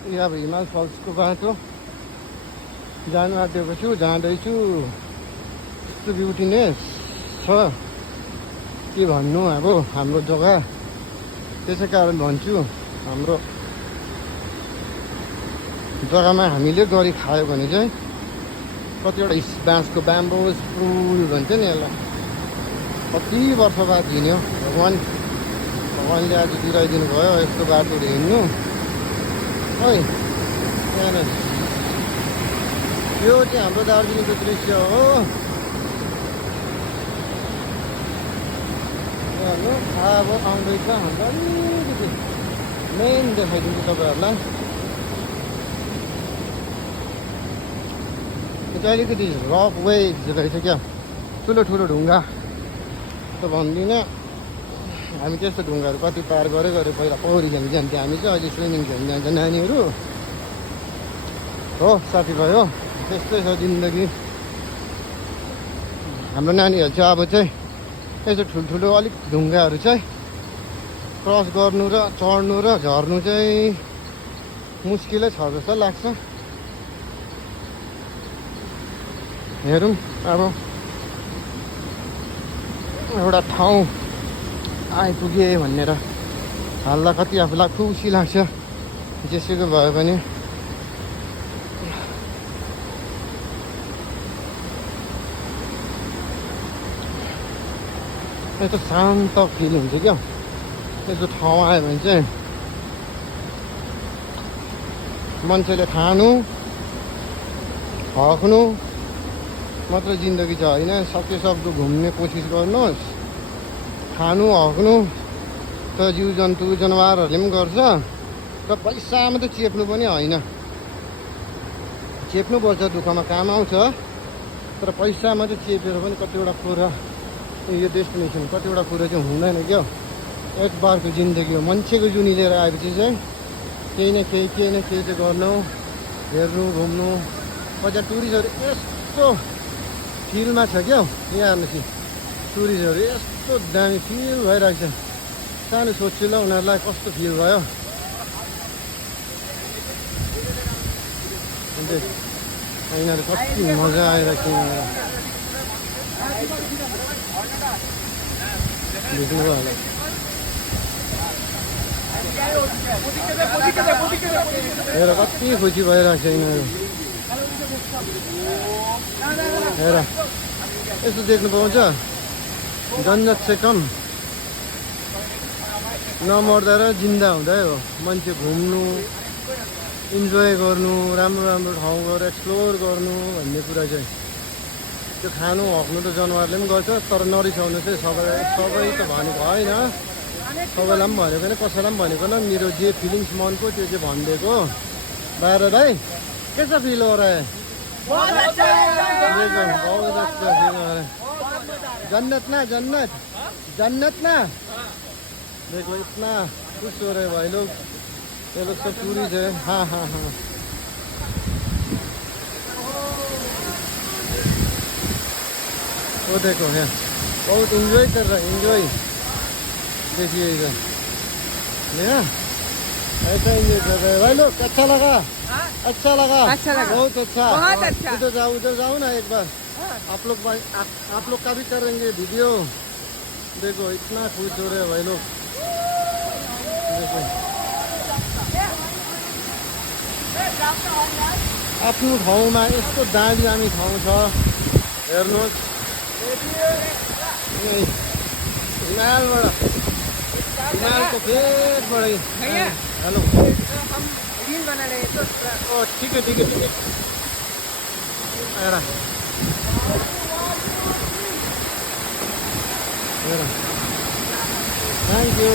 यो अब हिमाल फल्सको बाटो जानु आँटेको छु, जाँदैछु। यस्तो ब्युटिनेस छ के भन्नु। अब हाम्रो जग्गा त्यसै कारण भन्छु, हाम्रो जग्गामा हामीले गरी खायो भने चाहिँ कतिवटा बाँसको ब्याम्बोस फुल भन्छ नि यसलाई, कति वर्ष बाद हिँड्यो। भगवान्ले आज जिराइदिनु भयो यस्तो बाटोहरू हिँड्नु। है त्यहाँनिर यो चाहिँ हाम्रो दार्जिलिङको दृश्य हो। हेर्नु अब आउँदैछ हाम्रो अलिकति मेन देखाइदिन्छु तपाईँहरूलाई। त्यो चाहिँ अलिकति रक वेज रहेछ क्या, ठुलो ठुलो ढुङ्गा त भन्दिनँ। हामी त्यस्तो ढुङ्गाहरू कति पार गरे पहिला पौडी खेल्नु जान्थ्यो हामी चाहिँ, अहिले स्विमिङ खेल्नु जान्छ नानीहरू हो। साथीभाइ हो, त्यस्तै छ जिन्दगी। हाम्रो नानीहरू चाहिँ अब चाहिँ यसो ठुल्ठुलो अलिक ढुङ्गाहरू चाहिँ क्रस गर्नु र चढ्नु र झर्नु चाहिँ मुस्किलै छ जस्तो लाग्छ। हेरौँ अब एउटा ठाउँ आइपुगे भनेर हाल्दा कति आफूलाई खुसी लाग्छ। जेसुकै भयो भने यस्तो शान्त फिल हुन्छ क्या यस्तो ठाउँ आयो भने चाहिँ। मान्छेले खानु हक्नु मात्र जिन्दगी छ होइन, सकेसक्दो घुम्ने कोसिस गर्नुहोस्। खानु हक्नु त जीव जन्तु जनावरहरूले पनि गर्छ, र पैसा मात्रै चेप्नु पनि होइन। चेप्नुपर्छ, दुःखमा काम आउँछ, तर पैसा मात्रै चेपेर पनि कतिवटा कुरा यो डेस्टिनेसन कतिवटा कुरा चाहिँ हुँदैन क्या। एक बारको जिन्दगी हो, मान्छेको जुनी लिएर आएपछि चाहिँ केही न केही चाहिँ गर्नु, हेर्नु, घुम्नु। कति टुरिस्टहरू यस्तो फिलमा छ क्या यहाँ हेर्नुहोस्, टुरिस्टहरू यस्तो दामी फिल भइरहेको छ। सानो सोध्छु ल उनीहरूलाई कस्तो फिल भयो। यिनीहरू कति मजा आइरहेको छ देख्नुभयो होला। हेर कति खुसी भइरहेको छ यिनीहरू। हेर यस्तो देख्नु पाउँछ, जन्नत से कम नमर्दा र जिन्दा हुँदै हो। मान्छे घुम्नु, इन्जोय गर्नु, राम्रो राम्रो ठाउँ गएर एक्सप्लोर गर्नु भन्ने कुरा चाहिँ। त्यो खानु हक्नु त जनावरले पनि गर्छ, तर नरिसाउनु चाहिँ सबै त भनेको होइन। सबैलाई पनि भनेको होइन, कसैलाई पनि भनेको न। मेरो जे फिलिङ्स मनको त्यो चाहिँ भनिदिएको। बाह्र भाइ के छ फिल हो रहा है? बहुत अच्छा फील हो रहा है। जन्नत ना जन्नत, जन्नत ना। देखो इतना खुश हो रहे भाई लोग, ये लोग सब टूरिस्ट है। हाँ हाँ हाँ, वो देखो है, बहुत एंजॉय कर रहा है, एंजॉय। देखिए इधर ऐसा एंजॉय कर रहे हैं भाई लोग। अच्छा लगा? अच्छा लगा, अच्छा लगा, बहुत अच्छा, बहुत अच्छा। उधर जाओ ना एक बार। आप लोग का भी करेंगे वीडियो। देखो इतना खुश हो रहे हैं भाई लोग। देखो आफ्नो ठाउँमा यस्तो दामी ठाउँ छ हेर्नुहोस्। हिमालको फेदबाट। हेलो, रील बना रहे हैं तो ठीक है। Thank you.